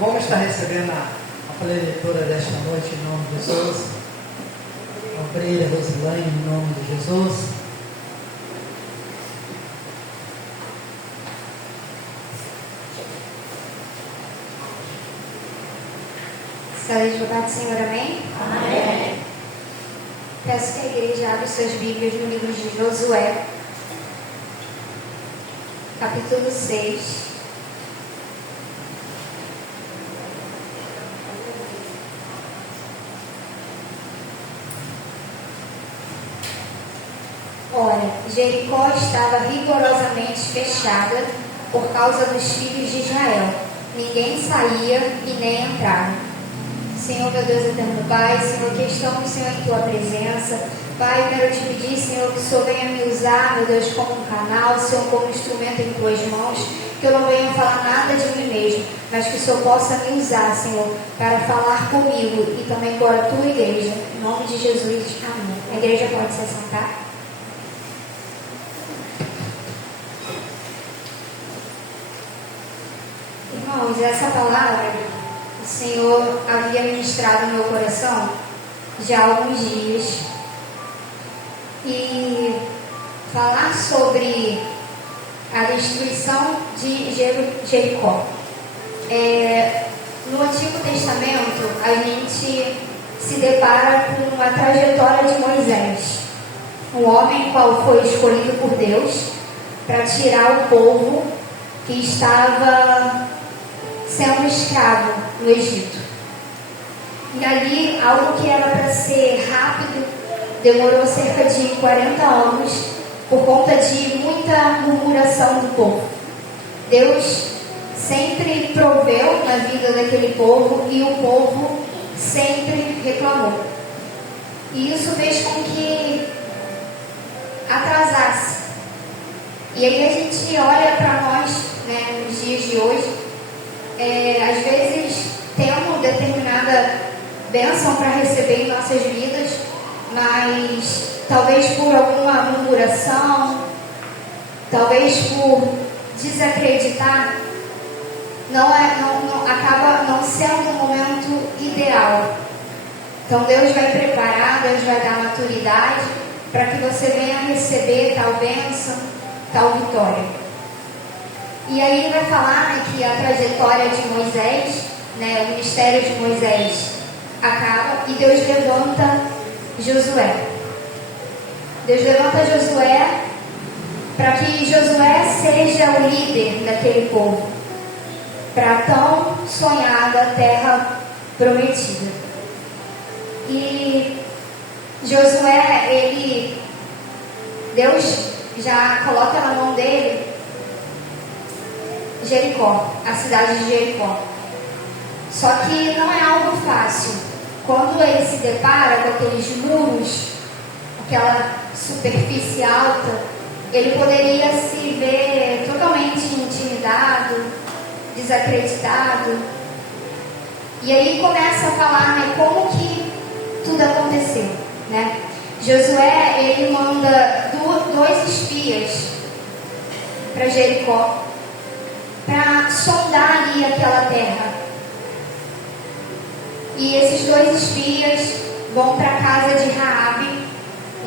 Vamos estar recebendo a preletora desta noite em nome de Jesus. A obreira Rosilane em nome de Jesus. Está advogado do Senhor, amém? Amém. Peço que a igreja abra suas Bíblias no livro de Josué, capítulo 6. Ora, Jericó estava rigorosamente fechada por causa dos filhos de Israel. Ninguém saía e nem entrava. Senhor, meu Deus eterno Pai, Senhor, que estamos, Senhor, em Tua presença. Pai, eu quero te pedir, Senhor, que o Senhor venha me usar, meu Deus, como um canal, Senhor, como instrumento em Tuas mãos, que eu não venha falar nada de mim mesmo, mas que o Senhor possa me usar, Senhor, para falar comigo e também com a Tua igreja. Em nome de Jesus, amém. A igreja pode se assentar. Irmãos, essa palavra o Senhor havia ministrado no meu coração já há alguns dias. E falar sobre a destruição de Jericó. No Antigo Testamento, a gente se depara com a trajetória de Moisés, um homem qual foi escolhido por Deus para tirar o povo que estava sendo escravo no Egito. E ali, algo que era para ser rápido, demorou cerca de 40 anos, por conta de muita murmuração do povo. Deus sempre proveu na vida daquele povo e o povo sempre reclamou. E isso fez com que atrasasse. E aí a gente olha para nós, né, nos dias de hoje, às vezes temos determinada bênção para receber em nossas vidas, mas talvez por alguma murmuração, talvez por desacreditar, acaba não sendo um momento ideal. Então Deus vai preparar, Deus vai dar maturidade para que você venha receber tal bênção, tal vitória. E aí ele vai falar, né, que a trajetória de Moisés, né, o ministério de Moisés acaba e Deus levanta Josué. Deus levanta Josué para que Josué seja o líder daquele povo para a tão sonhada terra prometida. E Josué, Deus já coloca na mão dele Jericó, a cidade de Jericó. Só que não é algo fácil. Quando ele se depara com aqueles muros, aquela superfície alta, ele poderia se ver totalmente intimidado, desacreditado. E aí começa a falar, né, como que tudo aconteceu, né? Josué, ele manda dois espias para Jericó, para sondar ali aquela terra. E esses dois espias vão para a casa de Raabe,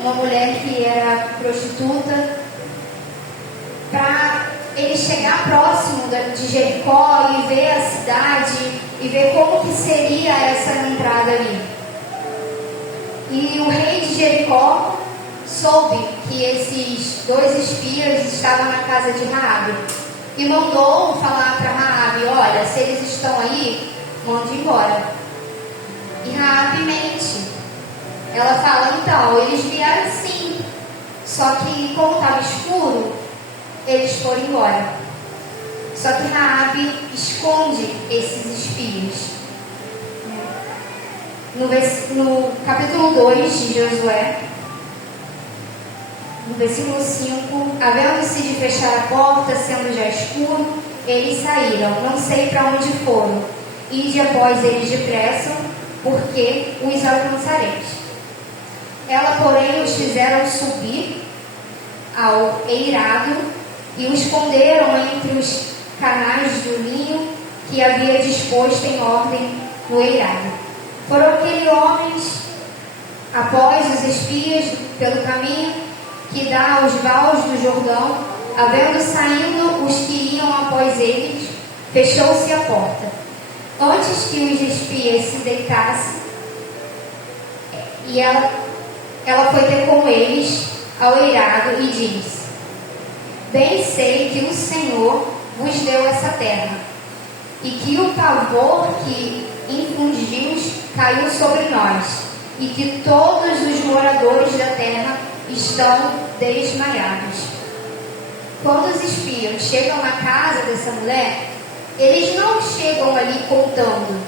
uma mulher que era prostituta, para ele chegar próximo de Jericó e ver a cidade e ver como que seria essa entrada ali. E o rei de Jericó soube que esses dois espias estavam na casa de Raabe e mandou falar para Raabe: olha, se eles estão aí, mande embora. E Raabe mente. Ela fala: então, eles vieram sim, só que como estava escuro, eles foram embora. Só que Raabe esconde esses espias. No capítulo 2 de Josué, no versículo 5, havendo-se de fechar a porta, sendo já escuro, eles saíram, não sei para onde foram. Ide após eles depressa, porque os alcançareis. Ela, porém, os fizeram subir ao eirado e o esconderam entre os canais do linho que que havia disposto em ordem no eirado. Foram aqueles homens, após os espias, pelo caminho que dá aos vales do Jordão, havendo saído os que iam após eles, fechou-se a porta. Antes que os espias se deitassem, e ela foi ter com eles ao eirado e disse: bem sei que o Senhor vos deu essa terra, e que o pavor que infundimos caiu sobre nós, e que todos os moradores da terra estão desmaiados. Quando os espias chegam na casa dessa mulher, eles não chegam ali contando,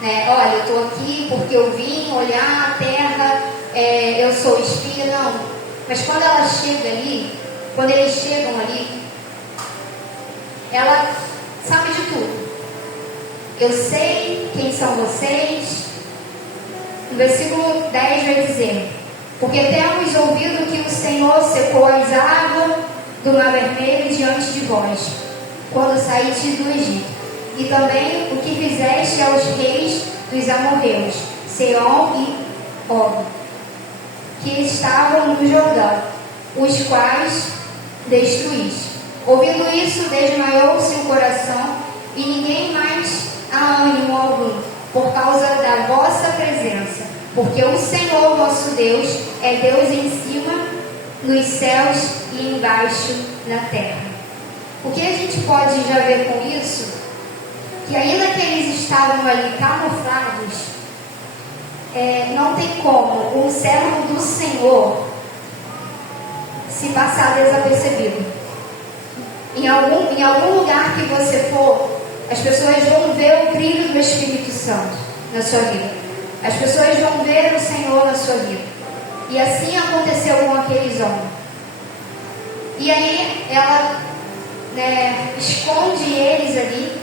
né? Olha, eu estou aqui porque eu vim olhar a terra, eu sou espia, não. Mas quando ela chega ali, quando eles chegam ali, ela sabe de tudo. Eu sei quem são vocês. No versículo 10 vai dizer: porque temos ouvido que o Senhor secou as águas do Mar Vermelho diante de vós, quando saíste do Egito, e também o que fizeste aos reis dos amorreus, Sehon e Og, que estavam no Jordão, os quais destruíste. Ouvindo isso, desmaiou-se o coração, e ninguém mais há ânimo algum, por causa da vossa presença, porque o Senhor vosso Deus é Deus em cima nos céus e embaixo na terra. O que a gente pode já ver com isso? Que ainda que eles estavam ali camuflados, não tem como um servo do Senhor se passar desapercebido. Em algum lugar que você for, as pessoas vão ver o brilho do Espírito Santo na sua vida. As pessoas vão ver o Senhor na sua vida. E assim aconteceu com aqueles homens. E aí ela esconde eles ali,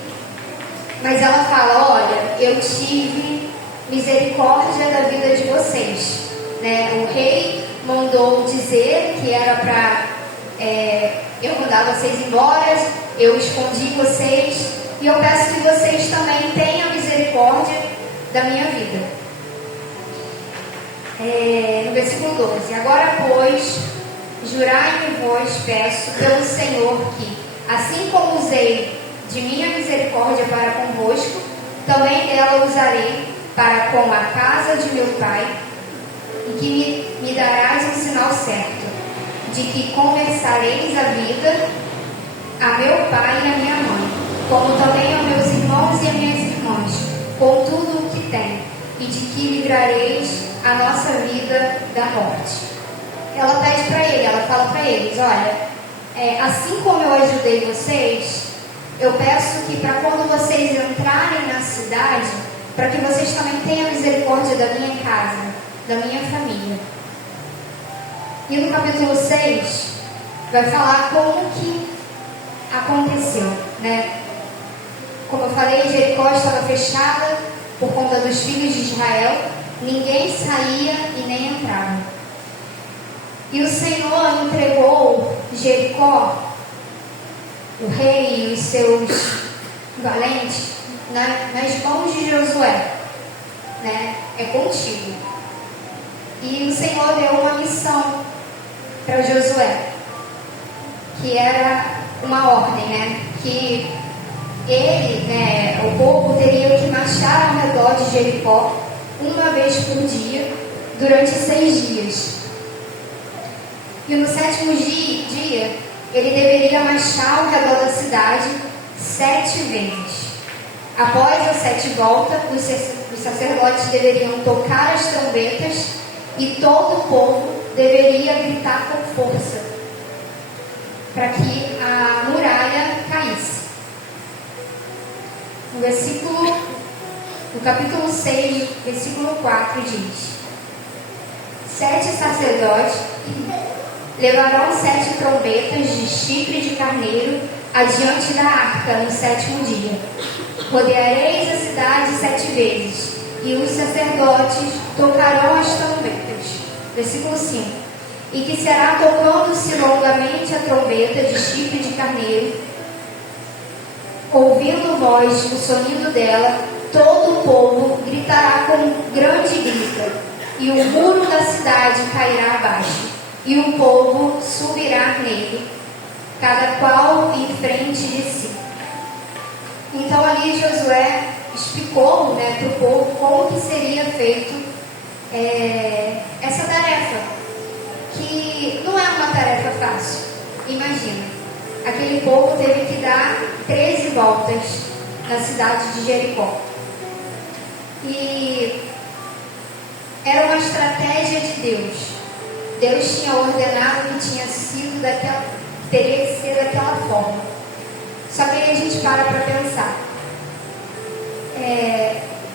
mas ela fala: olha, eu tive misericórdia da vida de vocês, né? O rei mandou dizer que era para eu mandar vocês embora, eu escondi vocês, e eu peço que vocês também tenham misericórdia da minha vida. No versículo 12: agora, pois, jurai-me vós, peço, pelo Senhor, que, assim como usei de minha misericórdia para convosco, também dela usarei para com a casa de meu pai, e que me darás um sinal certo, de que começareis a vida a meu pai e a minha mãe, como também aos meus irmãos e a minhas irmãs, com tudo o que tem, e de que livrareis a nossa vida da morte. Ela pede para ele, ela fala para eles: olha, assim como eu ajudei vocês, eu peço que para quando vocês entrarem na cidade, para que vocês também tenham misericórdia da minha casa, da minha família. E no capítulo 6 vai falar como que aconteceu, né? Como eu falei, Jericó estava fechada por conta dos filhos de Israel, ninguém saía e nem entrava. E o Senhor entregou Jericó, o rei e os seus valentes, nas mãos de Josué, né? É contigo. E o Senhor deu uma missão para Josué, que era uma ordem, né? Que ele, o povo teria que marchar ao redor de Jericó uma vez por dia, durante 6 dias. E no 7º dia, ele deveria marchar ao redor da cidade 7 vezes. Após as 7 voltas, os sacerdotes deveriam tocar as trombetas e todo o povo deveria gritar com força para que a muralha caísse. No capítulo 6, versículo 4 diz: 7 sacerdotes levarão 7 trombetas de chifre de carneiro adiante da arca no 7º dia. Rodeareis a cidade 7 vezes, e os sacerdotes tocarão as trombetas. Versículo 5: e que será tocando-se longamente a trombeta de chifre de carneiro, ouvindo voz o sonido dela, todo o povo gritará com grande grito, e o muro da cidade cairá abaixo, e o povo subirá nele, cada qual em frente de si. Então ali Josué explicou, para o povo como que seria feito essa tarefa, que não é uma tarefa fácil. Imagina, aquele povo teve que dar 13 voltas na cidade de Jericó. E era uma estratégia de Deus. Deus tinha ordenado que teria que ser daquela forma. Só que aí a gente para pensar.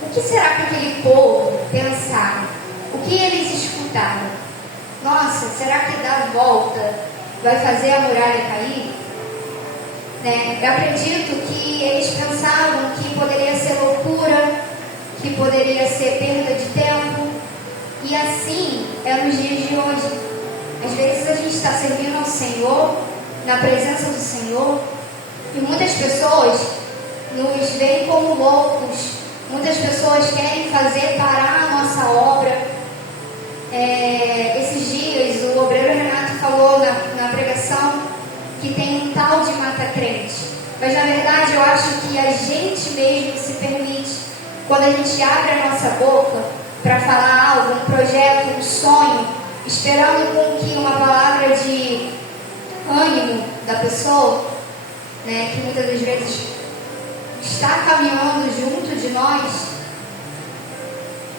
O que será que aquele povo pensava? O que eles escutaram? Nossa, será que dar volta vai fazer a muralha cair? Eu acredito que eles pensavam que poderia ser loucura, que poderia ser perda de tempo. E assim é nos dias de hoje. Às vezes a gente está servindo ao Senhor, na presença do Senhor, e muitas pessoas nos veem como loucos. Muitas pessoas querem fazer parar a nossa obra. Esses dias o obreiro Renato falou na pregação que tem um tal de mata-crente. Mas na verdade eu acho que a gente mesmo se permite, quando a gente abre a nossa boca para falar algo, um projeto, um sonho, esperando com que uma palavra de ânimo da pessoa, que muitas das vezes está caminhando junto de nós,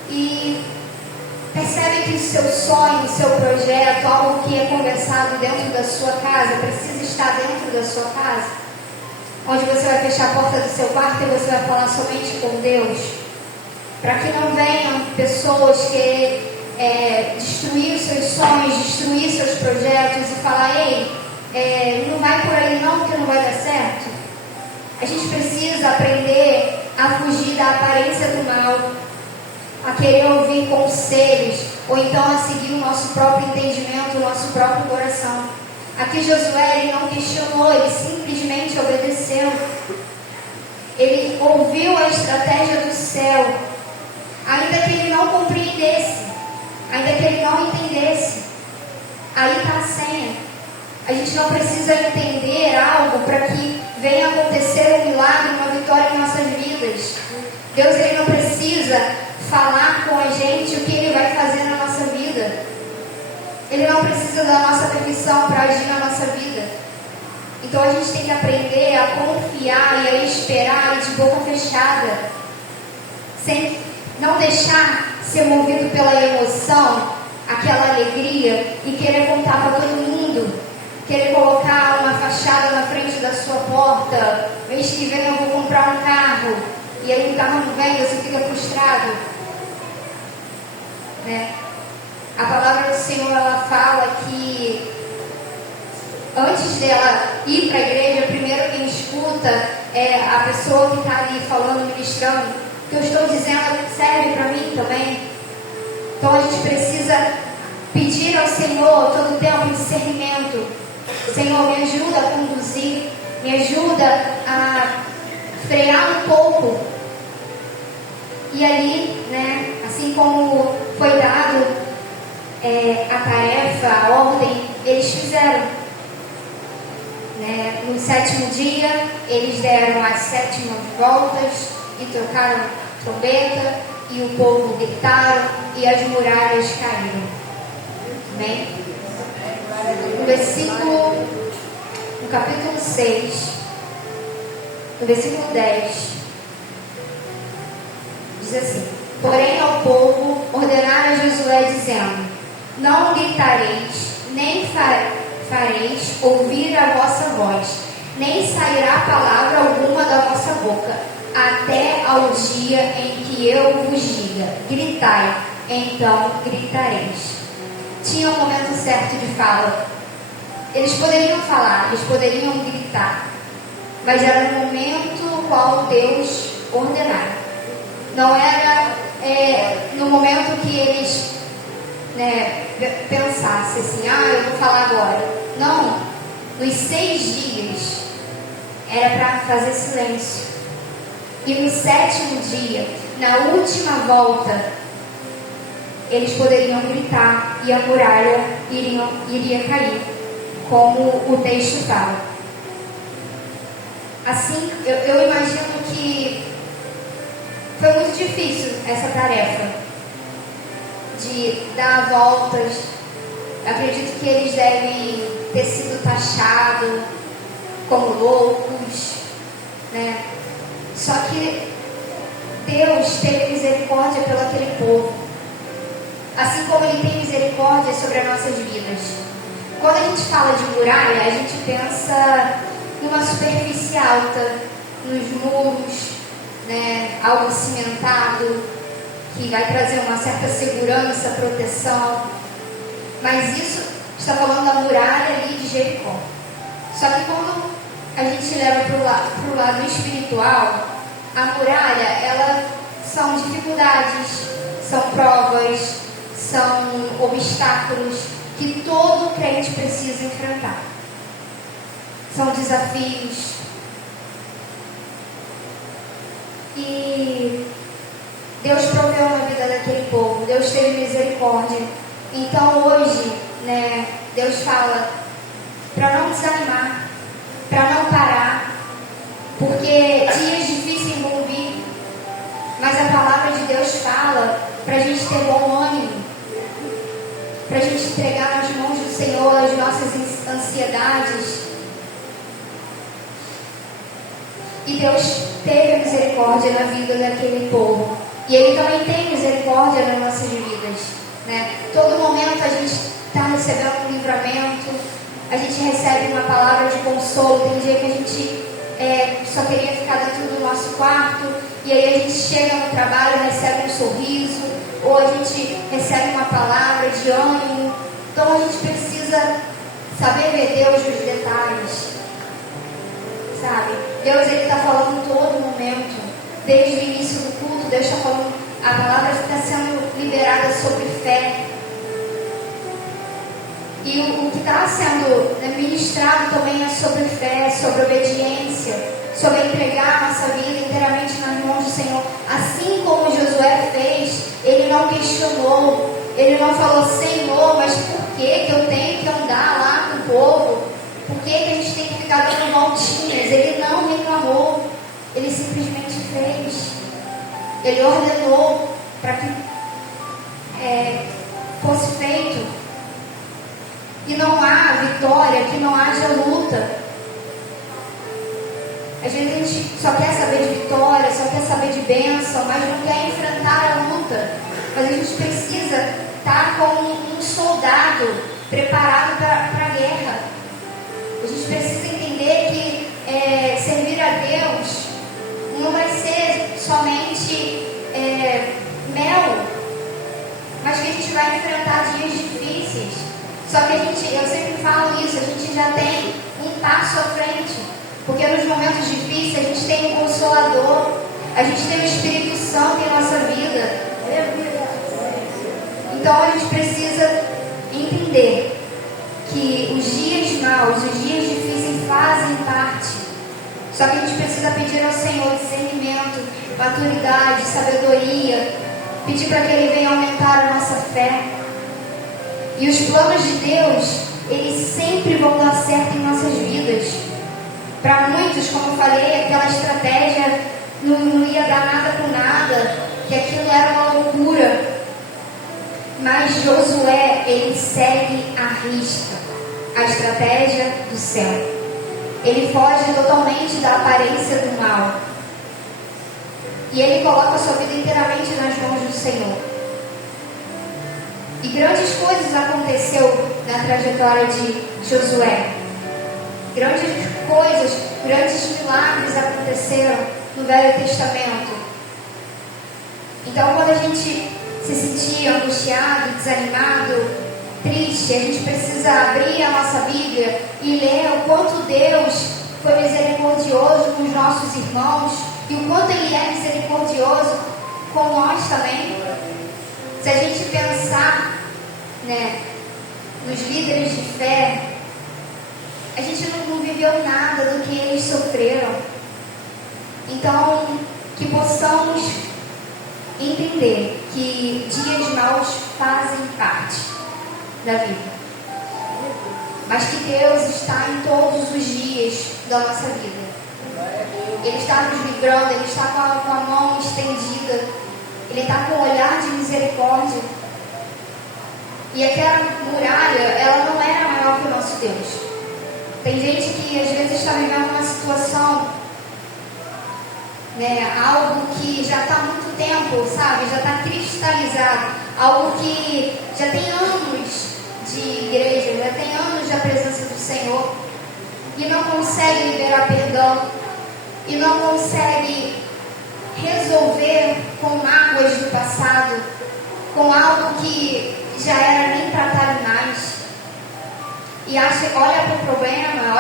e percebe que o seu sonho, o seu projeto, algo que é conversado dentro da sua casa, precisa estar dentro da sua casa, onde você vai fechar a porta do seu quarto e você vai falar somente com Deus, para que não venham pessoas que destruir os seus sonhos, destruir seus projetos e falar: ei, não vai por aí não, que não vai dar certo. A gente precisa aprender a fugir da aparência do mal, a querer ouvir conselhos, ou então a seguir o nosso próprio entendimento, o nosso próprio coração. Aqui Josué, ele não questionou, ele simplesmente obedeceu. Ele ouviu a estratégia do céu, ainda que ele não compreendesse, ainda que ele não entendesse. Aí está a senha. A gente não precisa entender algo para que venha acontecer um milagre, uma vitória em nossas vidas. Deus, ele não precisa falar com a gente o que ele vai fazer na nossa vida. Ele não precisa da nossa permissão para agir na nossa vida. Então a gente tem que aprender a confiar e a esperar de boca fechada, sem não deixar ser movido pela emoção, aquela alegria, e querer contar para todo mundo, querer colocar uma fachada na frente da sua porta: mês que vem eu vou comprar um carro, e aí o carro não vem, você fica frustrado. A palavra do Senhor, ela fala que antes dela ir para a igreja, primeiro quem escuta é a pessoa que está ali falando, ministrando. O que eu estou dizendo serve para mim também. Então a gente precisa pedir ao Senhor todo o tempo discernimento. Senhor, me ajuda a conduzir, me ajuda a frear um pouco. E ali, assim como foi dado a tarefa, a ordem, eles fizeram. No 7º dia, eles deram as 7 voltas e tocaram trombeta, e o povo gritaram e as muralhas caíram. Amém? No capítulo 6, no versículo 10, diz assim: porém ao povo ordenaram a Josué, dizendo: não gritareis, nem fareis ouvir a vossa voz, nem sairá palavra alguma da vossa boca, até ao dia em que eu vos diga: gritai, então gritareis. Tinha um momento certo de fala. Eles poderiam falar, eles poderiam gritar, mas era no momento qual Deus ordenara. Não era no momento que eles pensassem assim: eu vou falar agora. Não, nos 6 dias era para fazer silêncio. E no 7º dia, na última volta, eles poderiam gritar e a muralha iria cair, como o texto fala. Assim, eu imagino que foi muito difícil essa tarefa de dar voltas. Acredito que eles devem ter sido taxados como loucos, né? Só que Deus teve misericórdia pelo aquele povo, assim como Ele tem misericórdia sobre as nossas vidas. Quando a gente fala de muralha, a gente pensa numa superfície alta, nos muros, né? Algo cimentado, que vai trazer uma certa segurança, proteção. Mas isso está falando da muralha ali de Jericó. Só que quando a gente leva para o lado espiritual, a muralha, ela são dificuldades, são provas, são obstáculos que todo crente precisa enfrentar. São desafios. E Deus proveu na vida daquele povo, Deus teve misericórdia. Então hoje, né, Deus fala para não desanimar, para não parar, porque dias difíceis vão vir, mas a palavra de Deus fala para a gente ter bom ânimo, para a gente entregar nas mãos do Senhor as nossas ansiedades. E Deus teve misericórdia na vida daquele povo, e Ele também tem misericórdia nas nossas vidas, né? Todo momento a gente está recebendo um livramento, a gente recebe uma palavra de consolo. Tem dia que a gente só queria ficar dentro do nosso quarto, e aí a gente chega no trabalho, recebe um sorriso, ou a gente recebe uma palavra de ânimo. Então a gente precisa saber ver Deus nos detalhes, sabe? Deus, Ele está falando em todo momento, desde o início do culto. Deus está falando, a palavra está sendo liberada sobre fé. E o que está sendo ministrado também é sobre fé, sobre obediência, sobre entregar a nossa vida inteiramente nas mãos do Senhor. Assim como Josué fez, ele não questionou, ele não falou: Senhor, mas por que eu tenho que andar lá com o povo? Por que a gente tem que ficar dando voltinhas? Ele não reclamou, ele simplesmente fez. Ele ordenou para que fosse feito. E não há vitória, que não haja luta. Às vezes a gente só quer saber de vitória, só quer saber de bênção, mas não quer enfrentar a luta. Mas a gente precisa estar como um soldado preparado para a guerra. A gente precisa entender que servir a Deus não vai ser somente mel, mas que a gente vai enfrentar dias difíceis. Só que eu sempre falo isso, a gente já tem um passo à frente, porque nos momentos difíceis a gente tem um Consolador, a gente tem o Espírito Santo em nossa vida. Então a gente precisa entender que os dias maus, os dias difíceis fazem parte. Só que a gente precisa pedir ao Senhor discernimento, maturidade, sabedoria, pedir para que Ele venha aumentar a nossa fé. E os planos de Deus, eles sempre vão dar certo em nossas vidas. Para muitos, como eu falei, aquela estratégia não ia dar nada com nada, que aquilo era uma loucura. Mas Josué, ele segue à risca a estratégia do céu. Ele foge totalmente da aparência do mal. E ele coloca a sua vida inteiramente nas mãos do Senhor. E grandes coisas aconteceu na trajetória de Josué. Grandes coisas, grandes milagres aconteceram no Velho Testamento. Então, quando a gente se sentir angustiado, desanimado, triste, a gente precisa abrir a nossa Bíblia e ler o quanto Deus foi misericordioso com os nossos irmãos e o quanto Ele é misericordioso com nós também. Se a gente pensar, nos líderes de fé, a gente não viveu nada do que eles sofreram. Então, que possamos entender que dias maus fazem parte da vida, mas que Deus está em todos os dias da nossa vida. Ele está nos livrando, Ele está com a mão estendida, Ele está com um olhar de misericórdia. E aquela muralha, ela não era maior que o nosso Deus. Tem gente que às vezes está vivendo uma situação, algo que já está há muito tempo, sabe? Já está cristalizado. Algo que já tem anos de igreja, já tem anos da presença do Senhor. E não consegue liberar perdão. E não consegue resolver com mágoas do passado, com algo que já era nem tratado mais. E olha para o problema,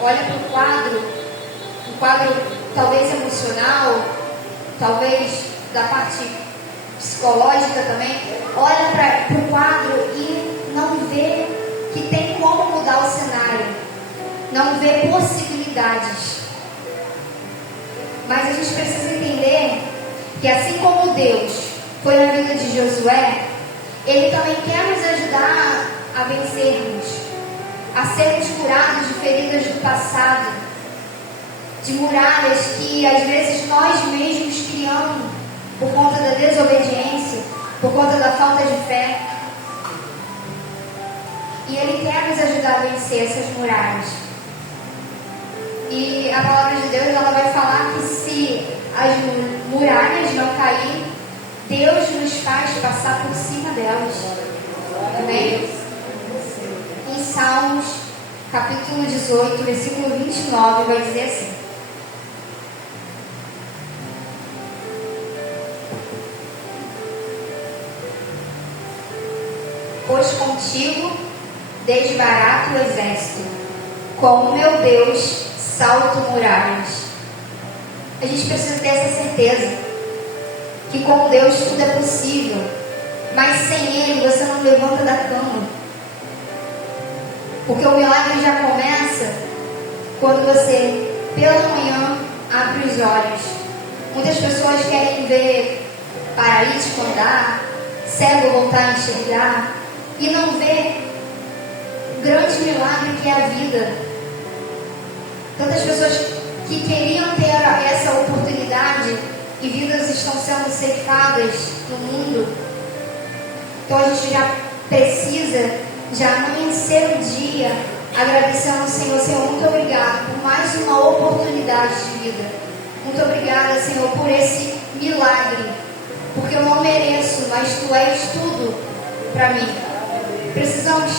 olha para o quadro talvez emocional, talvez da parte psicológica também, olha para o quadro e não vê que tem como mudar o cenário, não vê possibilidades. Mas a gente precisa entender que assim como Deus foi na vida de Josué, Ele também quer nos ajudar a vencermos, a sermos curados de feridas do passado, de muralhas que às vezes nós mesmos criamos por conta da desobediência, por conta da falta de fé. E Ele quer nos ajudar a vencer essas muralhas. E a palavra de Deus, ela vai falar que se as muralhas não caírem, Deus nos faz passar por cima delas. Amém? Em Salmos, capítulo 18, versículo 29, vai dizer assim: pois contigo desbarato o exército, com o meu Deus salto muralhas. A gente precisa ter essa certeza que com Deus tudo é possível, mas sem Ele você não levanta da cama, porque o milagre já começa quando você pela manhã abre os olhos. Muitas pessoas querem ver paralítico andar, cego voltar a enxergar, e não vê o grande milagre que é a vida. Tantas pessoas que queriam ter essa oportunidade e vidas estão sendo ceifadas no mundo. Então a gente já precisa já amanhecer o dia agradecendo ao Senhor. Senhor, muito obrigado por mais uma oportunidade de vida. Muito obrigada, Senhor, por esse milagre, porque eu não mereço, mas Tu és tudo para mim. Precisamos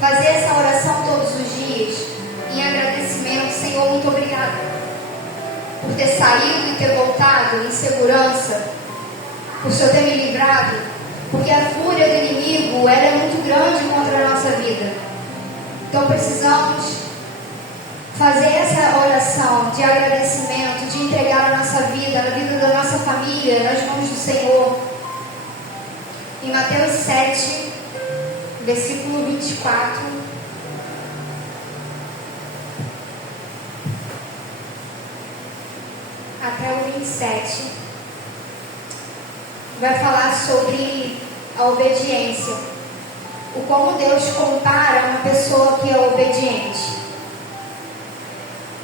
fazer essa oração todos os dias em agradecimento. Senhor, muito obrigada por ter saído e ter voltado em segurança, por Senhor ter me livrado, porque a fúria do inimigo ela é muito grande contra a nossa vida. Então precisamos fazer essa oração de agradecimento, de entregar a nossa vida, a vida da nossa família nas mãos do Senhor. Em Mateus 7, versículo 24, até o 27, vai falar sobre a obediência, o como Deus compara uma pessoa que é obediente.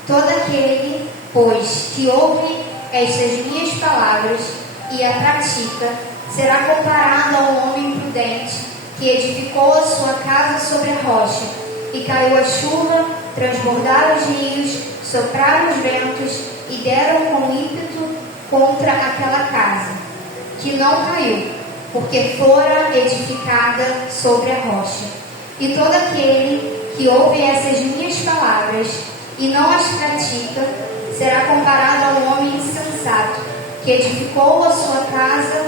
Todo aquele, pois, que ouve estas minhas palavras e a pratica, será comparado a um homem prudente que edificou a sua casa sobre a rocha, e caiu a chuva, transbordaram os rios, sopraram os ventos e deram com ímpeto contra aquela casa, que não caiu, porque fora edificada sobre a rocha. E todo aquele que ouve essas minhas palavras e não as pratica, será comparado a um homem insensato, que edificou a sua casa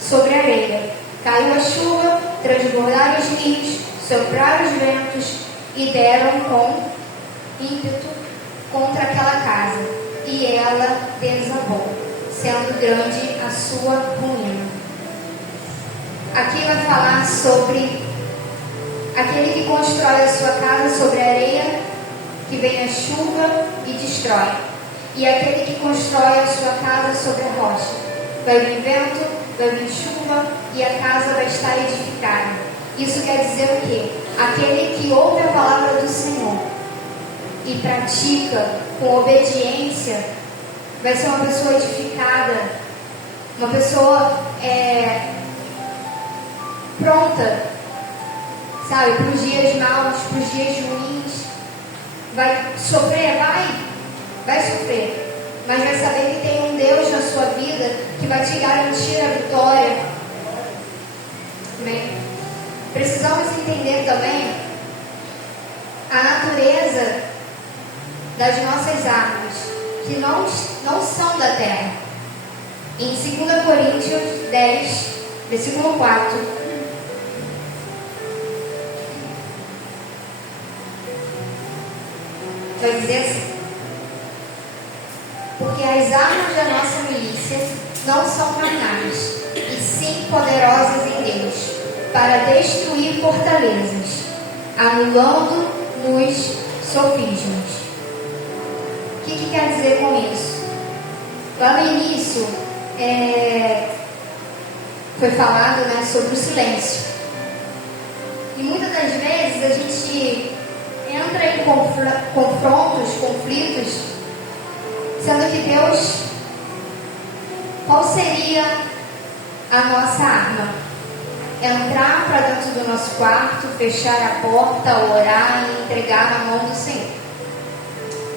sobre a areia. Caiu a chuva, transbordaram os rios, sopraram os ventos e deram com ímpeto contra aquela casa, e ela desabou, sendo grande a sua ruína. Aqui vai falar sobre aquele que constrói a sua casa sobre a areia, que vem a chuva e destrói, e aquele que constrói a sua casa sobre a rocha. Vai vir vento, vai vir chuva, e a casa vai estar edificada. Isso quer dizer o quê? Aquele que ouve a palavra do Senhor e pratica com obediência vai ser uma pessoa edificada, uma pessoa pronta, sabe, para os dias maus, para os dias ruins. Vai sofrer? Vai sofrer, mas vai saber que tem um Deus na sua vida que vai te garantir a vitória. Amém? Precisamos entender também a natureza das nossas armas, que não são da terra. Em 2 Coríntios 10, versículo 4, vai dizer assim: porque as armas da nossa milícia não são carnais, e sim poderosas em Deus, para destruir fortalezas, anulando-nos sofismas. O que quer dizer com isso? Lá no início foi falado, né, sobre o silêncio. E muitas das vezes a gente entra em confrontos, conflitos, sendo que Deus, qual seria a nossa arma? Entrar para dentro do nosso quarto, fechar a porta, orar e entregar na mão do Senhor.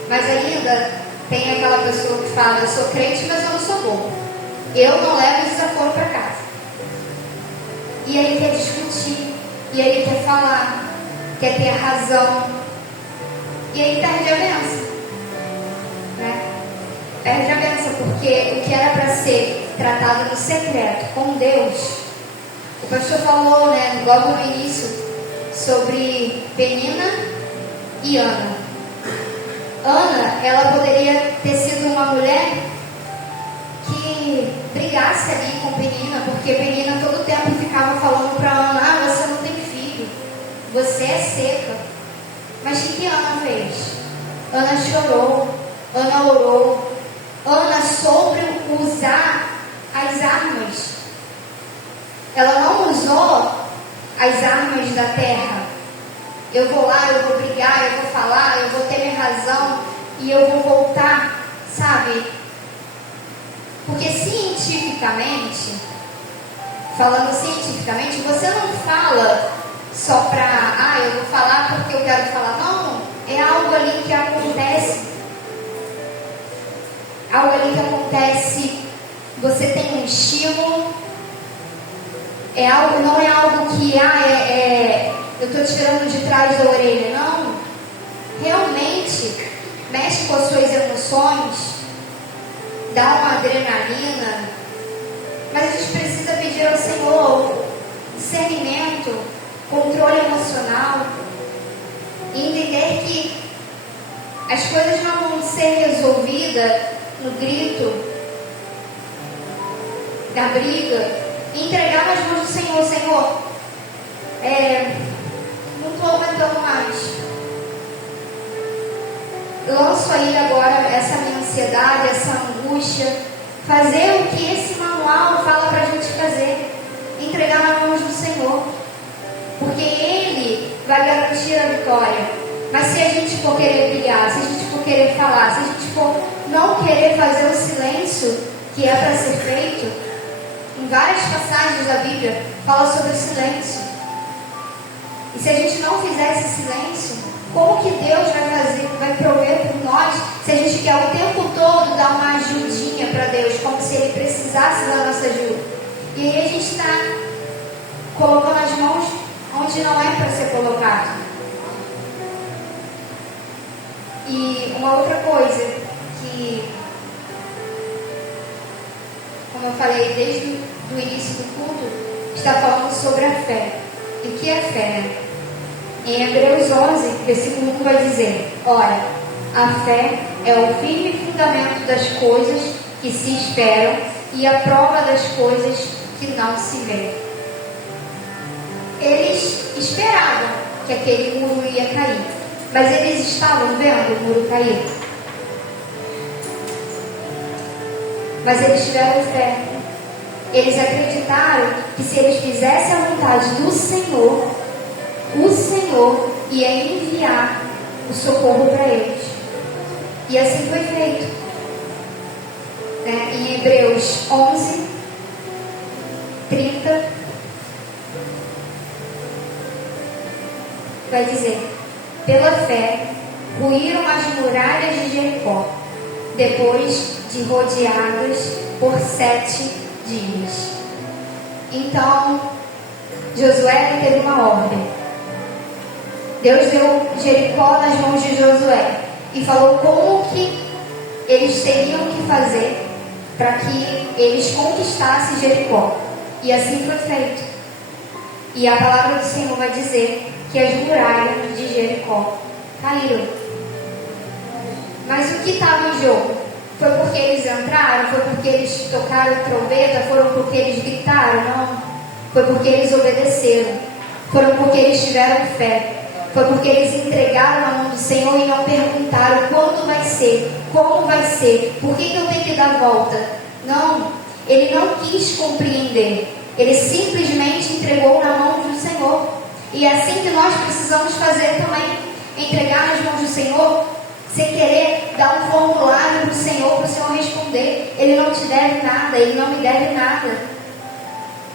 Mas ainda tem aquela pessoa que fala: eu sou crente, mas eu não sou bobo, eu não levo desaforo para casa. E aí quer discutir, e aí quer falar, quer ter razão, e aí perde a bênção, né? Perde a bênção, porque o que era para ser tratado no secreto com Deus, o pastor falou, né, logo no início, sobre Penina e Ana. Ana, ela poderia ter sido uma mulher que brigasse ali com Penina, porque Penina todo o tempo ficava falando para Ana: ah, você não tem filho, você é seca. Mas o que Ana fez? Ana chorou, Ana orou, Ana soube usar as armas. Ela não usou as armas da terra. Eu vou lá, eu vou brigar, eu vou falar, eu vou ter minha razão e eu vou voltar, sabe? Porque cientificamente, falando cientificamente, você não fala só pra, eu vou falar porque eu quero falar. Não, é algo ali que acontece. Algo ali que acontece, você tem um estímulo. É algo, não é algo que, eu estou tirando de trás da orelha. Não, realmente mexe com as suas emoções, dá uma adrenalina, mas a gente precisa pedir ao Senhor discernimento, controle emocional, e entender que as coisas não vão ser resolvidas no grito, na briga, e entregar nas mãos do Senhor. Senhor, não estou aguentando mais. Lanço aí agora essa minha ansiedade, essa angústia. Fazer o que esse manual fala para a gente fazer. Entregar nas mãos do Senhor. Porque Ele vai garantir a vitória. Mas se a gente for querer brigar, se a gente for querer falar, se a gente for não querer fazer o silêncio que é para ser feito, em várias passagens da Bíblia fala sobre o silêncio. E se a gente não fizer esse silêncio, como que Deus vai prover por nós, se a gente quer o tempo todo dar uma ajudinha para Deus, como se Ele precisasse da nossa ajuda? E aí a gente está colocando as mãos onde não é para ser colocado. E uma outra coisa que, como eu falei desde o início do culto, está falando sobre a fé. E o que é fé? Em Hebreus 11, versículo 1 vai dizer: ora, a fé é o firme fundamento das coisas que se esperam e a prova das coisas que não se vêem. Eles esperavam que aquele muro ia cair. Mas eles estavam vendo o muro cair. Mas eles tiveram fé. Eles acreditaram que se eles fizessem a vontade do Senhor, o Senhor ia enviar o socorro para eles. E assim foi feito. Em Hebreus 11, 30, vai dizer: pela fé, ruíram as muralhas de Jericó, depois de rodeadas por 7 dias. Então, Josué teve uma ordem. Deus deu Jericó nas mãos de Josué e falou como que eles teriam que fazer para que eles conquistassem Jericó. E assim foi feito. E a palavra do Senhor vai dizer que as muralhas de Jericó caíram. Mas o que estava em jogo? Foi porque eles entraram? Foi porque eles tocaram trombeta? Foram porque eles gritaram? Não. Foi porque eles obedeceram. Foram porque eles tiveram fé. Foi porque eles entregaram na mão do Senhor e não perguntaram quando vai ser, como vai ser, por que eu tenho que dar volta. Não, ele não quis compreender. Ele simplesmente entregou na mão do Senhor. E é assim que nós precisamos fazer também. Entregar nas mãos do Senhor, sem querer dar um formulário para o Senhor responder. Ele não te deve nada, ele não me deve nada.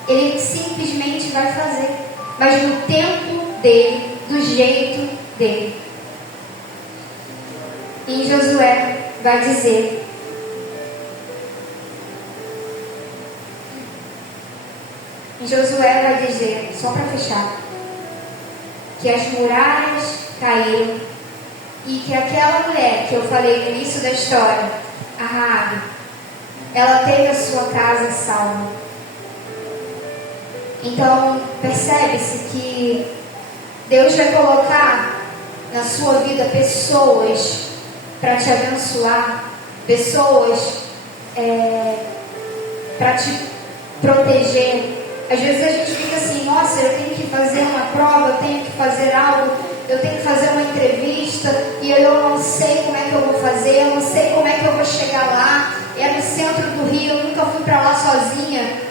Ele simplesmente vai fazer, mas no tempo dele, do jeito dele. E Josué vai dizer: só para fechar, que as muralhas caíram e que aquela mulher que eu falei no início da história, a Raabe, ela teve a sua casa salva. Então, percebe-se que Deus vai colocar na sua vida pessoas para te abençoar, pessoas para te proteger. Às vezes a gente fica assim: nossa, eu tenho que fazer uma prova, eu tenho que fazer algo, eu tenho que fazer uma entrevista e eu não sei como é que eu vou fazer, eu não sei como é que eu vou chegar lá. É no centro do Rio, eu nunca fui para lá sozinha.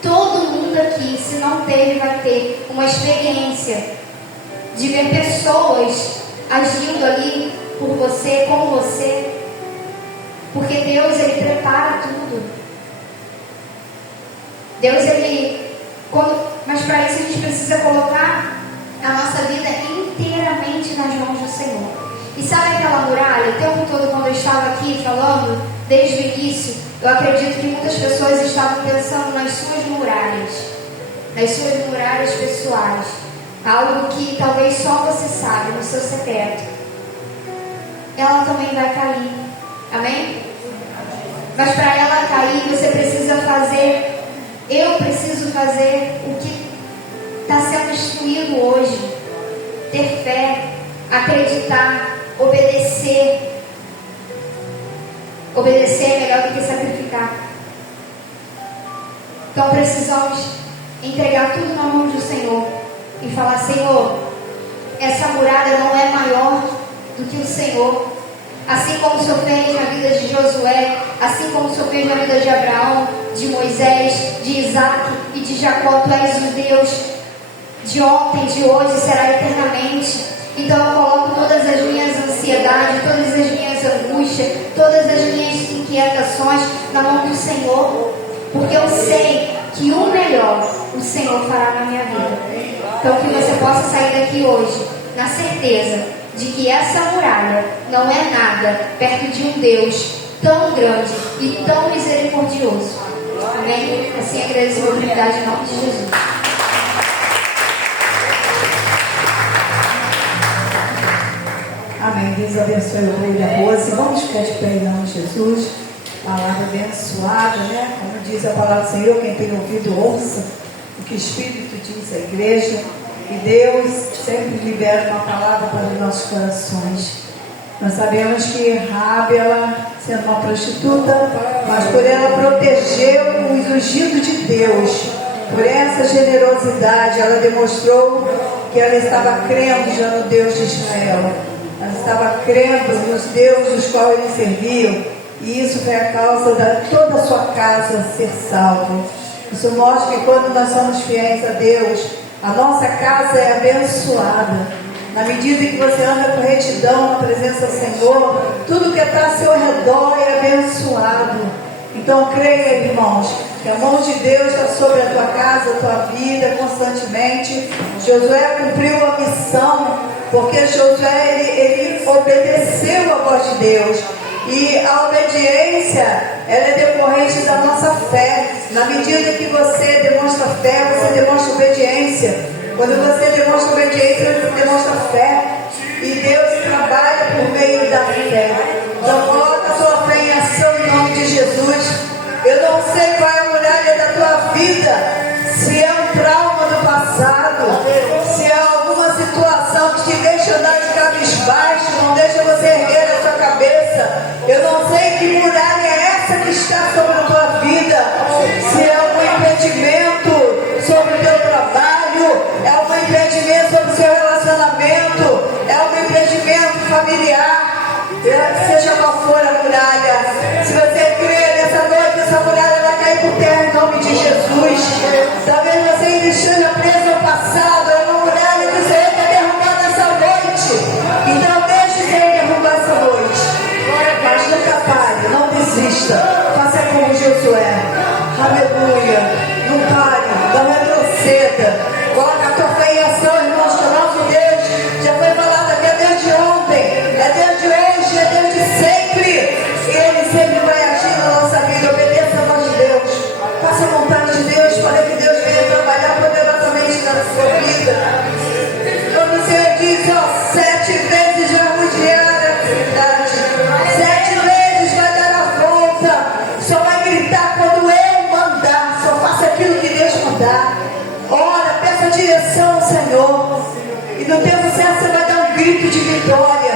Todo mundo aqui, se não teve, vai ter uma experiência de ver pessoas agindo ali por você, com você, porque Deus, ele prepara tudo. Deus, mas para isso a gente precisa colocar a nossa vida inteiramente nas mãos do Senhor. E sabe aquela muralha? O tempo todo, quando eu estava aqui falando, desde o início, eu acredito que muitas pessoas estavam pensando nas suas muralhas pessoais. Algo que talvez só você sabe, no seu secreto. Ela também vai cair. Amém? Mas para ela cair, você precisa fazer, eu preciso fazer o que está sendo instruído hoje. Ter fé, acreditar, obedecer. Obedecer é melhor do que sacrificar. Então precisamos entregar tudo na mão do Senhor e falar: Senhor, essa muralha não é maior do que o Senhor. Assim como o Senhor fez na vida de Josué, assim como o Senhor fez na vida de Abraão, de Moisés, de Isaac e de Jacó, Tu és o Deus de ontem, de hoje e será eternamente. Então eu coloco todas as minhas ansiedades, todas as minhas angústias, todas as minhas inquietações na mão do Senhor, porque eu sei que o melhor o Senhor fará na minha vida. Então que você possa sair daqui hoje na certeza de que essa muralha não é nada perto de um Deus tão grande e tão misericordioso. Amém? Assim agradeço a oportunidade em nome de Jesus. Amém. Deus abençoe o rei da Rose. Vamos ficar de pé em nome de Jesus. Palavra abençoada, né? Como diz a palavra do Senhor, quem tem ouvido, ouça o que o Espírito diz à igreja. E Deus sempre libera uma palavra para os nossos corações. Nós sabemos que Raabe, ela sendo uma prostituta, mas por ela protegeu os ungidos de Deus. Por essa generosidade, ela demonstrou que ela estava crendo já no Deus de Israel. estava crendo nos deuses dos quais ele servia, e isso foi a causa de toda a sua casa ser salva. Isso mostra que quando nós somos fiéis a Deus, a nossa casa é abençoada. Na medida que você anda com retidão na presença do Senhor, tudo que está ao seu redor é abençoado. Então creia, irmãos, que a mão de Deus está sobre a tua casa, a tua vida, constantemente. Josué cumpriu a missão, porque Josué ele obedeceu a voz de Deus. E a obediência, ela é decorrente da nossa fé. Na medida que você demonstra fé, você demonstra obediência. Quando você demonstra obediência, você demonstra fé. E Deus trabalha por meio da fé. Então coloca a sua fé em ação em nome de Jesus. Eu não sei qual é a muralha da tua vida. Se é um trauma do passado, se é alguma situação que te deixa andar de cabisbaixo, não deixa você erguer a sua cabeça. Eu não sei que muralha é essa que está sobre a tua vida. Se é algum impedimento sobre o teu trabalho, é algum impedimento sobre o seu relacionamento, é algum impedimento familiar, seja qual for a muralha. Se você crê nessa noite, essa muralha vai cair por terra em nome de Jesus. Talvez você ainda esteja preso ao passado, é uma muralha que o Senhor quer derrubar nessa noite. Então deixe o Senhor derrubar essa noite. Mas nunca pare, não desista. Faça como Josué. Aleluia. Não pare, não retroceda. Coloca a tua fé em ação, irmãos, que o nosso Deus já foi falado aqui, é Deus de ontem, é Deus de hoje, é Deus de sempre. Ele sempre vai agir na nossa vida. Obedeça a voz de Deus. Faça a vontade de Deus para que Deus venha trabalhar poderosamente na sua vida. Quando o Senhor diz, ó, 7 vezes vai rodear a cidade, 7 vezes vai dar a volta, só vai gritar quando eu mandar. Só faça aquilo que Deus mandar. Ora, peça a direção ao Senhor. E no tempo certo você vai dar um grito de vitória.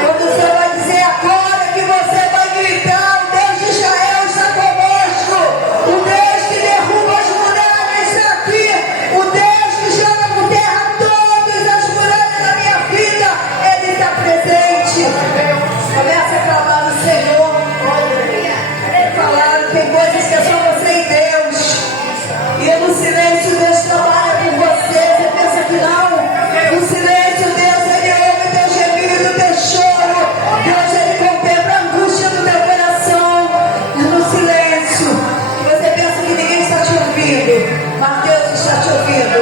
Quando o Senhor vai dizer agora que você vai gritar, o Deus de Israel está conosco. O Deus que derruba as muralhas está aqui. O Deus que joga por terra todas as muralhas da minha vida, Ele está presente. Começa a clamar no Senhor. Falaram, tem coisas que é só você e Deus. E no silêncio Deus trabalha por você. Você pensa que não? No silêncio Deus, Ele ouve o teu gemido, o teu choro. Deus, Ele contempla a angústia do teu coração. E no silêncio você pensa que ninguém está te ouvindo, mas Deus está te ouvindo.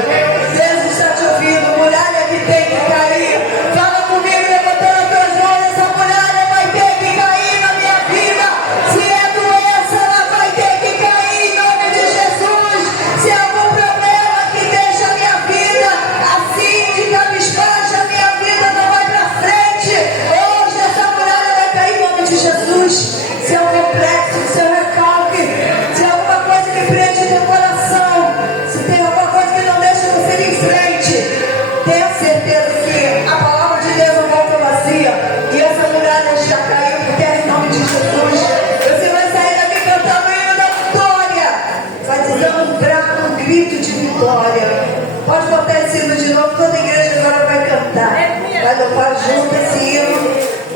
Deus está te ouvindo. Muralha que tem que cair. Fala comigo, levantando as tuas mãos. Essa muralha vai ter que cair na minha vida. Se é doença, ela vai ter que cair em nome de Jesus. Se é algum problema que deixa a minha vida assim, de cabisbaixo, a minha vida não vai para frente, hoje essa muralha vai cair em nome de Jesus. Se é um complexo, se é um recalque, se é alguma coisa que prende teu coração, se tem alguma coisa que não deixa você ir em frente, tenha certeza que a palavra de Deus não volta vazia. E essa muralha já caiu por terra em nome de Jesus. Você vai sair daqui cantando o hino da vitória. Vai dando um grito de vitória. Pode botar esse hino de novo. Toda a igreja agora vai cantar. Vai louvar junto esse hino.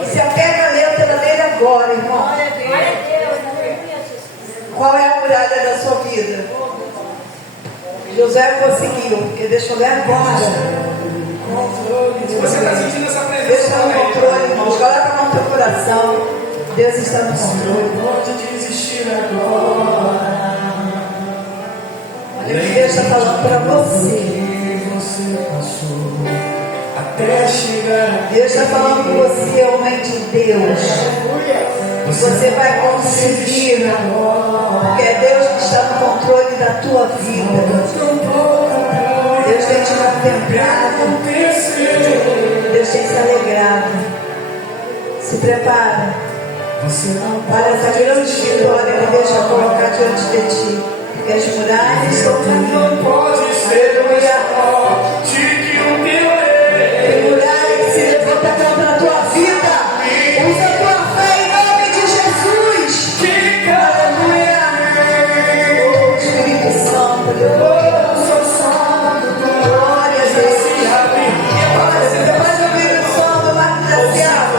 Se apega a letra dele agora, irmão. Qual é a muralha da sua vida? Josué conseguiu, porque deixa eu ver agora. Se você está sentindo essa Deus presença, está no controle, irmãos. Coloca a mão no teu coração. Deus está no controle. pode desistir agora. Olha o que Deus está falando para você. Você passou até chegar. Deus está falando com você, homem de Deus. Você vai conseguir, porque é Deus que está no controle da tua vida. Deus tem te contemplado. Deus tem se alegrado. Se prepara para essa grande vitória que Deus vai colocar diante de ti. Porque as muralhas estão Não pode ser de que o teu tem muralha que se levanta contra a tua vida. Usa a tua fé em nome de Jesus. Aleluia. Oh, Espírito Santo, glória a Deus. Olha, você pode ouvir o som do Marco Graciado.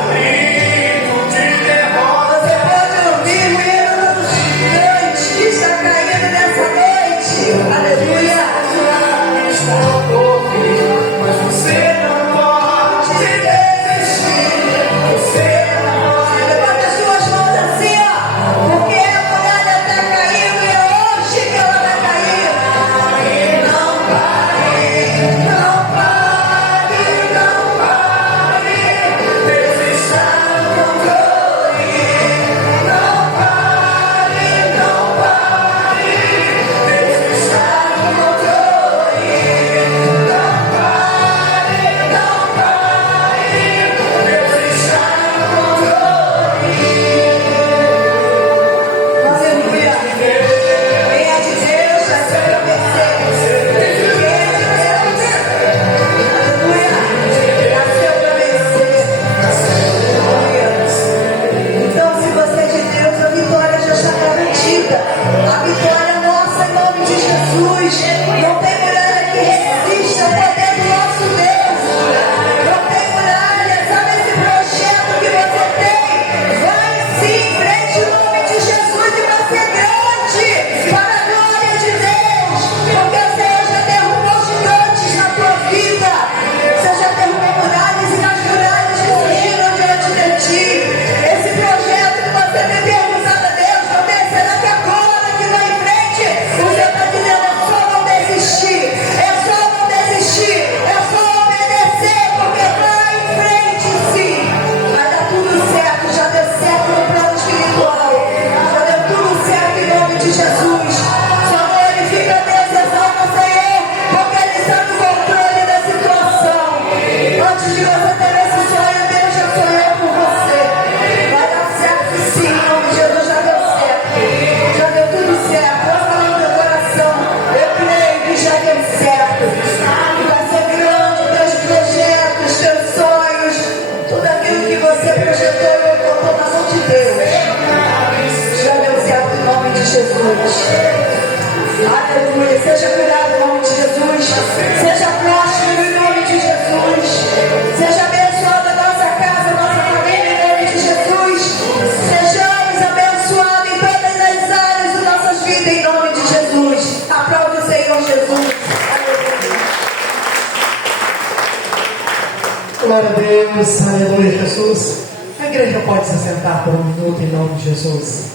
Glória a Deus, aleluia, Jesus. A igreja pode se sentar por um minuto em nome de Jesus.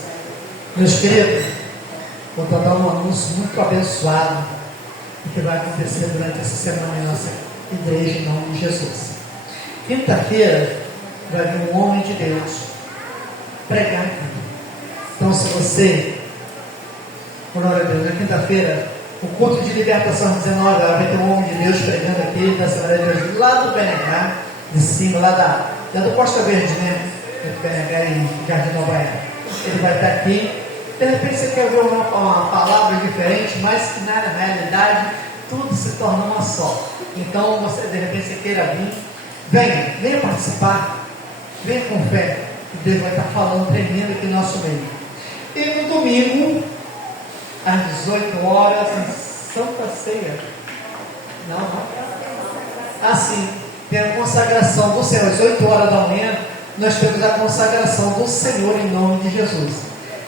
Meus queridos, vou dar um anúncio muito abençoado que vai acontecer durante essa semana em nossa igreja em nome de Jesus. Quinta-feira vai vir um homem de Deus pregar aqui. Então, se você, glória a Deus, na quinta-feira, o culto de libertação às 19 horas, vai ter um homem de Deus pregando aqui da Assembleia de Deus, lá do BNH, de cima, lá do Costa Verde, né? Do BNH em Jardim Nova Era. Ele vai estar aqui. De repente você quer ver uma palavra diferente, mas que na realidade tudo se torna uma só. Então, você, de repente você queira vir, venha participar, venha com fé, que Deus vai estar falando tremendo aqui no nosso meio. E no domingo, às 18 horas, em Santa Ceia. Assim, tem a consagração do Senhor. Às 8 horas da manhã, nós temos a consagração do Senhor em nome de Jesus.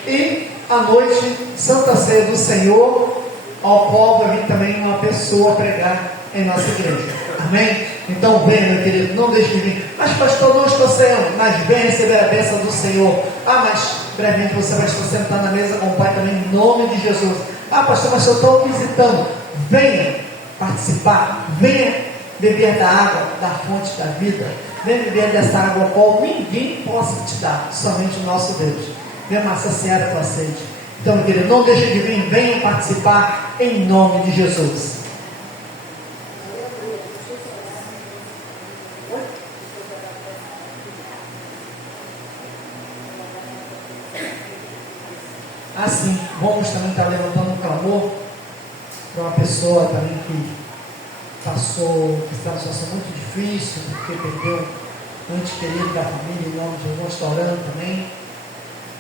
E à noite, Santa Ceia do Senhor, ao povo vai vir também uma pessoa pregar em nossa igreja. Amém? Então venha, meu querido, não deixe de vir. Mas pastor, não estou saindo. Mas venha receber a bênção do Senhor. Mas brevemente você vai estar sentado na mesa com o Pai também em nome de Jesus. Pastor, mas eu estou visitando. Venha participar. Venha beber da água, da fonte da vida. Venha beber dessa água a qual ninguém possa te dar, somente o nosso Deus. Venha saciar a tua sede. Então, meu querido, não deixe de vir. Venha participar em nome de Jesus. Assim, vamos também estar levantando um clamor para uma pessoa também que está numa situação muito difícil, porque perdeu um ente querido da família, em nome de Jesus, restaurando também.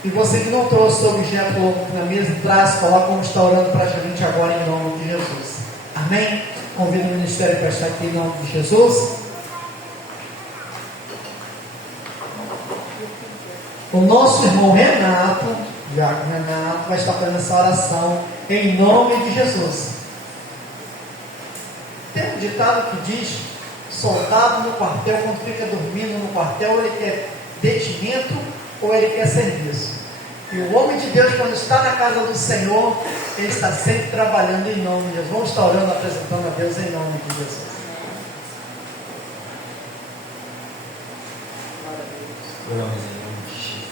E você que não trouxe o objeto na mesa, traz, coloca como está orando para a gente agora em nome de Jesus. Amém? Convido o ministério para estar aqui em nome de Jesus. O nosso irmão Renato vai estar fazendo essa oração em nome de Jesus. Tem um ditado que diz: soldado no quartel, quando fica dormindo no quartel, ele quer detimento ou ele quer serviço. E o homem de Deus, quando está na casa do Senhor, ele está sempre trabalhando em nome de Jesus. Vamos estar orando, apresentando a Deus em nome de Jesus. Oramos em nome de Jesus.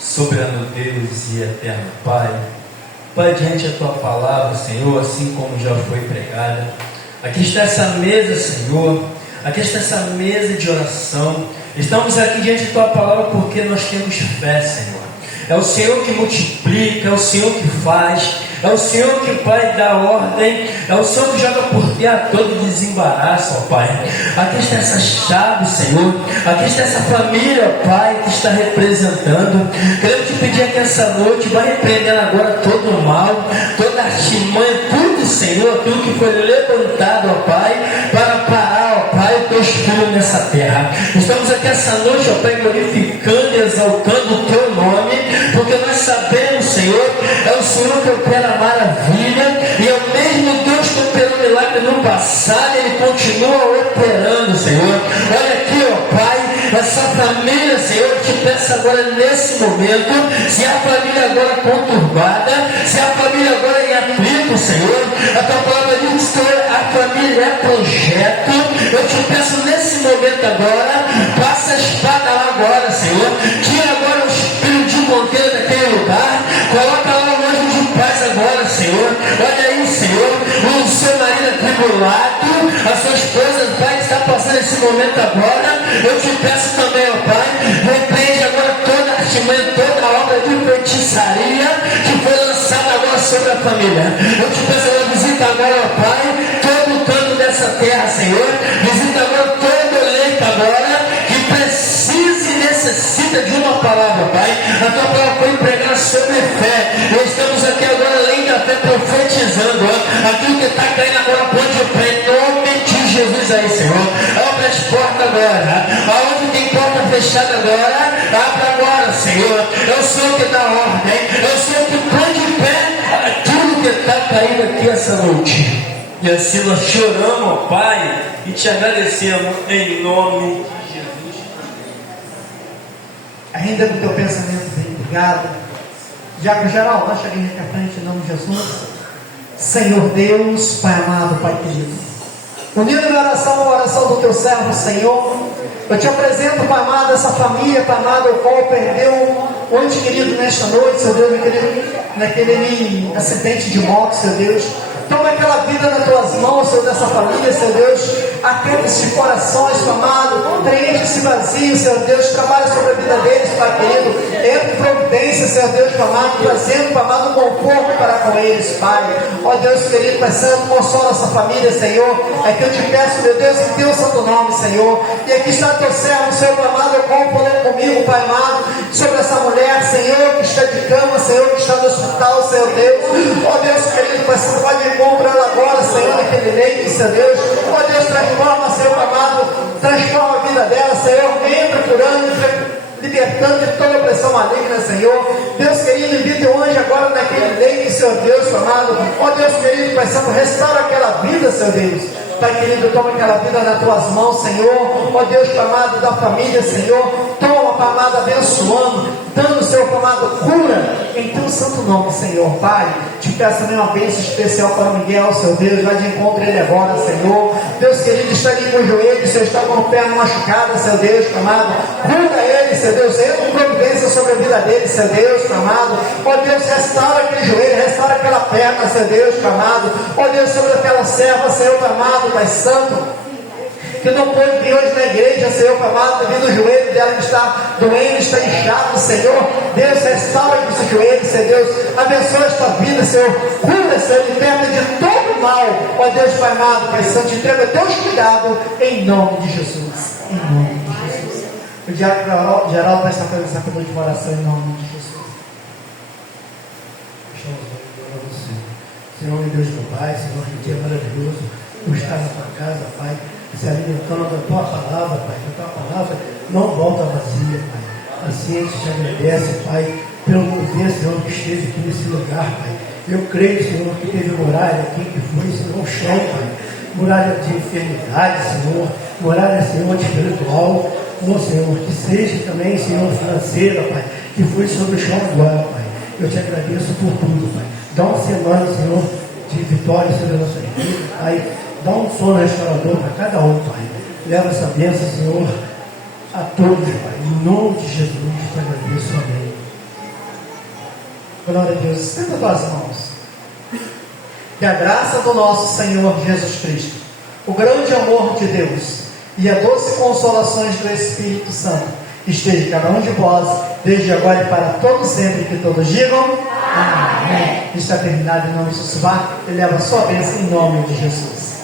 Soberano Deus e eterno Pai, Pai, diante da Tua palavra, Senhor, assim como já foi pregada, aqui está essa mesa, Senhor, aqui está essa mesa de oração. Estamos aqui diante da Tua palavra porque nós temos fé, Senhor. É o Senhor que multiplica, é o Senhor que faz, é o Senhor que vai dar ordem, é o Senhor que joga por terra todo desembaraço, ó Pai. Aqui está essa chave, Senhor, aqui está essa família, Pai, que está representando. Queremos te pedir aqui essa noite, vai repreendendo agora todo o mal, toda artimanha, tudo, Senhor, tudo que foi levantado, ó Pai, para parar, ó Pai, os teus filhos nessa terra. Estamos aqui essa noite, ó Pai, glorificando e exaltando o teu nome, porque nós sabemos, Senhor, é o Senhor que opera maravilha, e é o mesmo Deus que operou milagre no passado, Ele continua operando, Senhor. Olha aqui, ó Pai, essa família, Senhor, eu te peço agora nesse momento, se a família agora conturbada, se a família agora em atrito, Senhor, a tua palavra diz que a família é projeto, eu te peço nesse momento agora, passa a espada lá agora, Senhor, tira agora o espírito de monteiro daquele lugar, coloca lá o anjo de paz agora, Senhor. Olha aí, Senhor, o seu marido atribulado, a sua esposa, Pai, está passando esse momento agora. Eu te peço também, ó Pai, repreende agora toda a artimanha, toda a obra de feitiçaria que foi lançada agora sobre a família. Eu te peço agora, visita agora, ó Pai, todo o canto dessa terra, Senhor. Visita agora todo eleito agora que precisa e necessita de uma palavra, Pai. A tua palavra foi pregada sobre fé. Nós estamos aqui agora, além da fé, profetizando, ó, aquilo que está caindo agora, pode pôr em nome de Jesus aí, Senhor. Abre as portas agora. Aonde tem porta fechada agora, abre agora, Senhor. É o Senhor que dá ordem, é o Senhor que põe de pé tudo que está caindo aqui essa noite. E assim nós choramos, ó Pai, e te agradecemos em nome de Jesus. Ainda no teu pensamento, bem ligado. Diácono geral, nós chegamos aqui à frente em nome de Jesus. Senhor Deus, Pai amado, Pai querido, unindo minha oração à oração do teu servo, Senhor, eu te apresento, Pai amado, essa família, Pai amado, o qual perdeu o ente querido nesta noite, Seu Deus, naquele acidente de moto, Seu Deus. Toma aquela vida nas tuas mãos, Senhor, dessa família, Seu Deus. Aquieta esses corações, Pai amado. Preenche esse vazio, Senhor Deus. Trabalha sobre a vida deles, Pai querido. Entra em providência, Senhor Deus, Pai amado. Trazendo, Pai amado, um conforto para com eles, Pai. Ó Deus querido, Pai Santo, consola essa família, Senhor. É que eu te peço, meu Deus, em teu santo nome, Senhor. E aqui está teu servo, Senhor, Pai amado. Eu como falando comigo, Pai amado, sobre essa mulher, Senhor, que está de cama, Senhor, que está no hospital, Senhor Deus. Ó Deus querido, Pai Santo, pode compra ela agora, Senhor, naquele leito, Senhor Deus. Ó Deus, transforma, Senhor amado, transforma a vida dela, Senhor. Entra curando, libertando de toda opressão maligna, Senhor. Deus querido, envia teu anjo agora naquele leito, Senhor Deus amado. Ó Deus querido, Pai Santo, restaura aquela vida, Senhor Deus. Pai querido, toma aquela vida nas tuas mãos, Senhor. Ó Deus, Pai amado, da família, Senhor. Toma, Pai amado, abençoando, dando, Senhor, Pai amado, cura em teu santo nome, Senhor. Pai, te peço também uma bênção especial para Miguel, Senhor Deus. Vai de encontro ele agora, Senhor. Deus querido, está ali com o joelho, Senhor, está com a perna machucada, Senhor Deus, Pai amado. Cura ele, Senhor Deus. Entra em providência sobre a vida dele, Senhor Deus, Pai amado. Ó Deus, restaura aquele joelho, restaura aquela perna, Senhor Deus, Pai amado. Ó Deus, sobre aquela serva, Senhor, Pai amado, Pai Santo, que não pode vir hoje na igreja, Senhor, Pai amado, devido ao joelho dela que está doendo, está inchado, Senhor. Deus, restaura esse joelho, Senhor Deus. Abençoa esta vida, Senhor. Cura, Senhor, liberta de todo mal. Ó Deus, Pai amado, Pai Santo, entrega a Deus cuidado, em nome de Jesus. Em nome de Jesus. O diácono geral vai estar fazendo essa pergunta de oração em nome de Jesus. Senhor, meu Deus, meu Pai, Senhor, que dia maravilhoso por estar na tua casa, Pai, se alimentando da tua palavra, Pai, que a tua palavra não volta vazia, Pai. Assim a gente te agradece, Pai, pelo mover, Senhor, que esteve aqui nesse lugar, Pai. Eu creio, Senhor, que teve muralha aqui, que foi, Senhor, o chão, Pai. Muralha de enfermidade, Senhor, muralha, Senhor, de espiritual, oh, Senhor, que seja também, Senhor, financeira, Pai, que foi sobre o chão agora, Pai. Eu te agradeço por tudo, Pai. Dá uma semana, Senhor, de vitória sobre a nossa vida, Pai. Dá um sono restaurador para cada um, Pai. Leva essa bênção, Senhor, a todos, Pai. Em nome de Jesus, te agradeço. Amém. Glória a Deus. Estenda as tuas mãos. Que a graça do nosso Senhor Jesus Cristo, o grande amor de Deus e a doce consolações do Espírito Santo esteja cada um de vós, desde agora e para todos sempre, que todos digam amém. Está terminado em nome de Jesus. Ele leva a sua bênção em nome de Jesus.